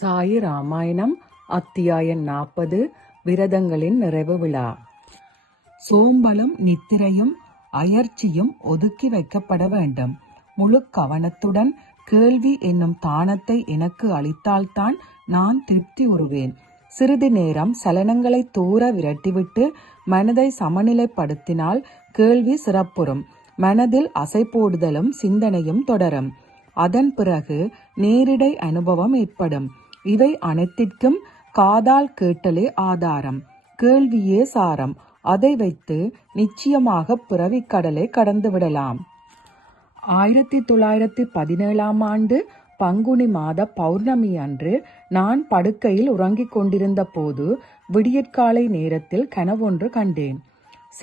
சாயி ராமாயணம் அத்தியாயம் நாற்பது விரதங்களின் நிறைவு விழா. சோம்பலும் நித்திரையும் அயர்ச்சியும் ஒதுக்கி வைக்கப்பட வேண்டும். முழு கவனத்துடன் கேள்வி என்னும் தானத்தை எனக்கு அளித்தால்தான் நான் திருப்தி உறுவேன். சிறிது நேரம் சலனங்களை தூர விரட்டிவிட்டு மனதை சமநிலைப்படுத்தினால் கேள்வி சிறப்புறும். மனதில் அசை போடுதலும் சிந்தனையும் தொடரும். அதன் பிறகு நேரிடை அனுபவம் ஏற்படும். இவை அனைத்திற்கும் காதால் கேட்டலே ஆதாரம். கேள்வியே சாரம். அதை வைத்து நிச்சயமாக பிறவிக் கடலை கடந்து விடலாம் ஆயிரத்தி தொள்ளாயிரத்தி பதினேழாம் ஆண்டு பங்குனி மாத பௌர்ணமி அன்று நான் படுக்கையில் உறங்கிக் கொண்டிருந்த போது விடியற்காலை நேரத்தில் கனவொன்று கண்டேன்.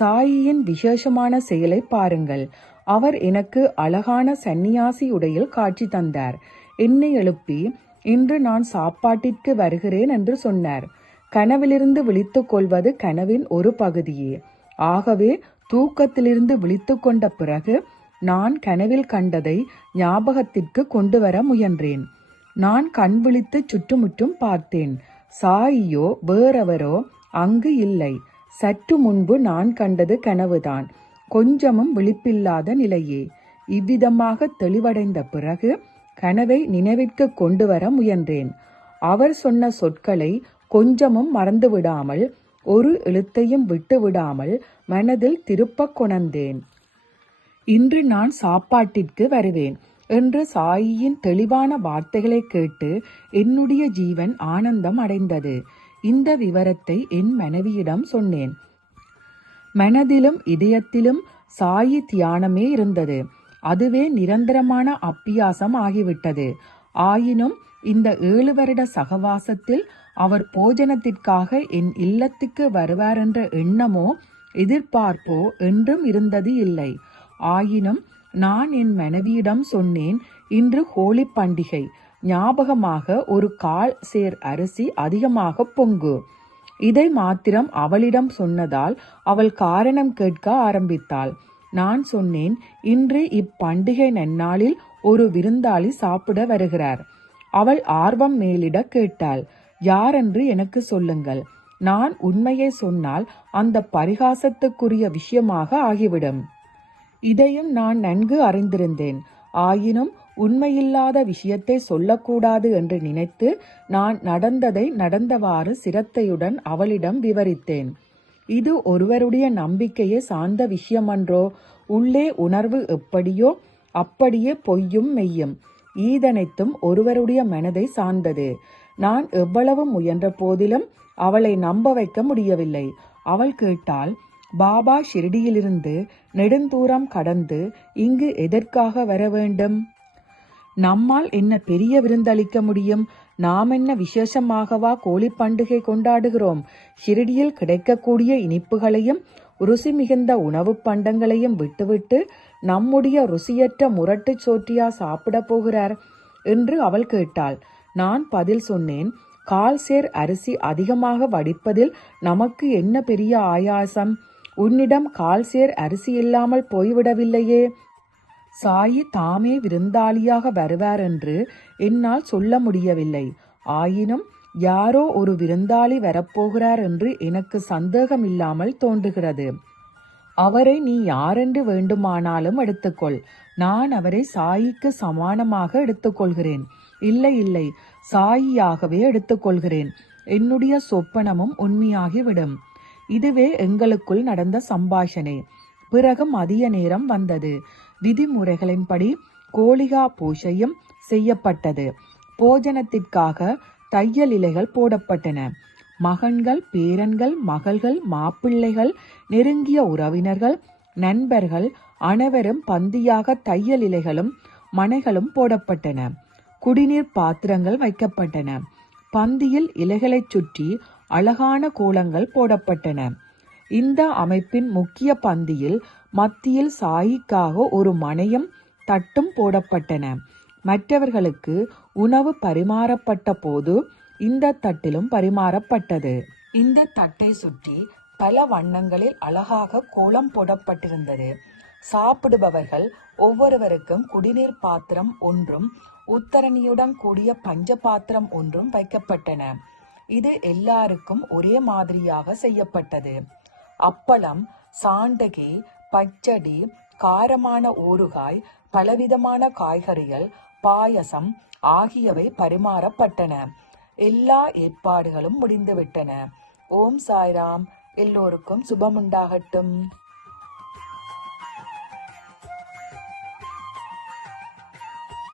சாயியின் விசேஷமான செயலை பாருங்கள். அவர் எனக்கு அழகான சந்நியாசி உடையில் காட்சி தந்தார். என்னை எழுப்பி இன்று நான் சாப்பாட்டிற்கு வருகிறேன் என்று சொன்னார். கனவிலிருந்து விழித்துக் கொள்வது கனவின் ஒரு பகுதியே. ஆகவே தூக்கத்திலிருந்து விழித்து கொண்ட பிறகு நான் கனவில் கண்டதை ஞாபகத்திற்கு கொண்டு வர முயன்றேன். நான் கண் விழித்து சுற்றுமுற்றும் பார்த்தேன். சாயியோ வேறெவரோ அங்கு இல்லை. சற்று முன்பு நான் கண்டது கனவுதான். கொஞ்சமும் விழிப்பில்லாத நிலையே. இவ்விதமாக தெளிவடைந்த பிறகு கனவை நினைவிற்கு கொண்டு வர முயன்றேன். அவர் சொன்ன சொற்களை கொஞ்சமும் மறந்து விடாமல் ஒரு எழுத்தையும் விட்டு விடாமல் மனதில் திருப்பக் கொணர்ந்தேன். இன்று நான் சாப்பாட்டிற்கு வருவேன் என்று சாயியின் தெளிவான வார்த்தைகளை கேட்டு என்னுடைய ஜீவன் ஆனந்தம் அடைந்தது. இந்த விவரத்தை என் மனைவியிடம் சொன்னேன். மனதிலும் இதயத்திலும் சாயி தியானமே இருந்தது. அதுவே நிரந்தரமான அப்பியாசம் ஆகிவிட்டது. ஆயினும் இந்த ஏழு வருட சகவாசத்தில் அவர் போஜனத்திற்காக என் இல்லத்துக்கு வருவார் என்ற எண்ணமோ எதிர்பார்ப்போ என்றும் இருந்தது இல்லை. ஆயினும் நான் என் மனைவியிடம் சொன்னேன் இன்று ஹோலி பண்டிகை. ஞாபகமாக ஒரு கால் சேர் அரிசி அதிகமாக பொங்கு. இதை மாத்திரம் அவளிடம் சொன்னதால் அவள் காரணம் கேட்க ஆரம்பித்தாள். நான் சொன்னேன் இன்று இப்பண்டிகை நன்னாளில் ஒரு விருந்தாளி சாப்பிட வருகிறார். அவள் ஆர்வம் மேலிட கேட்டாள் யாரென்று எனக்கு சொல்லுங்கள். நான் உண்மையை சொன்னால் அந்த பரிகாசத்துக்குரிய விஷயமாக ஆகிவிடும். இதையும் நான் நன்கு அறிந்திருந்தேன். ஆயினும் உண்மையில்லாத விஷயத்தை சொல்லக்கூடாது என்று நினைத்து நான் நடந்ததை நடந்தவாறு சிரத்தையுடன் அவளிடம் விவரித்தேன். இது ஒருவருடைய நம்பிக்கையை சார்ந்த விஷயமன்றோ? உள்ளே உணர்வு எப்படியோ? அப்படியே பொய்யும் மெய்யும். ஈதனைத்தும் ஒருவருடைய மனதை சார்ந்தது. நான் எவ்வளவு முயன்ற போதிலும் அவளை நம்ப வைக்க முடியவில்லை. அவள் கேட்டால் பாபா ஷிரடியிலிருந்து நெடுந்தூரம் கடந்து இங்கு எதற்காக வர வேண்டும்? நம்மால் என்ன பெரிய விருந்தளிக்க முடியும்? நாம் என்ன விசேஷமாகவா கோழி பண்டிகை கொண்டாடுகிறோம்? ஷிரடியில் கிடைக்கக்கூடிய இனிப்புகளையும் ருசி மிகுந்த உணவுப் பண்டங்களையும் விட்டுவிட்டு நம்முடைய ருசியற்ற முரட்டுச் சோற்றியா சாப்பிடப் போகிறார்? என்று அவள் கேட்டாள். நான் பதில் சொன்னேன் கால் சேர் அரிசி அதிகமாக வடிப்பதில் நமக்கு என்ன பெரிய ஆயாசம்? உன்னிடம் கால் சேர் அரிசி இல்லாமல் போய்விடவில்லையே. சாயி தாமே விருந்தாளியாக வருவார் என்று என்னால் சொல்ல முடியவில்லை. ஆயினும் யாரோ ஒரு விருந்தாளி வரப்போகிறார் என்று எனக்கு சந்தேகம் இல்லாமல் தோன்றுகிறது. அவரை நீ யாரென்று வேண்டுமானாலும் எடுத்துக்கொள். நான் அவரை சாயிக்கு சமானமாக எடுத்துக்கொள்கிறேன். இல்லை இல்லை சாயியாகவே எடுத்துக்கொள்கிறேன். என்னுடைய சொப்பனமும் உண்மையாகிவிடும். இதுவே எங்களுக்குள் நடந்த சம்பாஷணை. பிறகும் அதிக நேரம் வந்தது. விதிமுறைகளின்படி கோழிகா பூஜையும் செய்யப்பட்டது. போஜனத்திற்காக தையல் இலைகள் போடப்பட்டன. மகன்கள் பேரன்கள் மகள்கள் மாப்பிள்ளைகள் நெருங்கிய உறவினர்கள் நண்பர்கள் அனைவரும் பந்தியாக தையல் இலைகளும் மனைகளும் போடப்பட்டன. குடிநீர் பாத்திரங்கள் வைக்கப்பட்டன. பந்தியில் இலைகளைச் சுற்றி அழகான கோலங்கள் போடப்பட்டன. இந்த அமைப்பின் முக்கிய பந்தியில் மத்தியில் சாயிக்காக ஒரு மனையும் தட்டும் போடப்பட்டன. மற்றவர்களுக்கு உணவு பரிமாறப்பட்ட போது இந்த தட்டிலும் பரிமாறப்பட்டது. இந்த தட்டை சுற்றி பல வண்ணங்களில் அழகாக கோலம் போடப்பட்டிருந்தது. சாப்பிடுபவர்கள் ஒவ்வொருவருக்கும் குடிநீர் பாத்திரம் ஒன்றும் உத்தரணியுடன் கூடிய பஞ்ச பாத்திரம் ஒன்றும் வைக்கப்பட்டன. இது எல்லாருக்கும் ஒரே மாதிரியாக செய்யப்பட்டது. அப்பளம் சாண்டகி பச்சடி காரமான ஊறுகாய் பலவிதமான காய்கறிகள் பாயசம் ஆகியவை பரிமாறப்பட்டன. எல்லா ஏற்பாடுகளும் முடிந்துவிட்டன. ஓம் சாய்ராம். எல்லோருக்கும் சுபமுண்டாகட்டும்.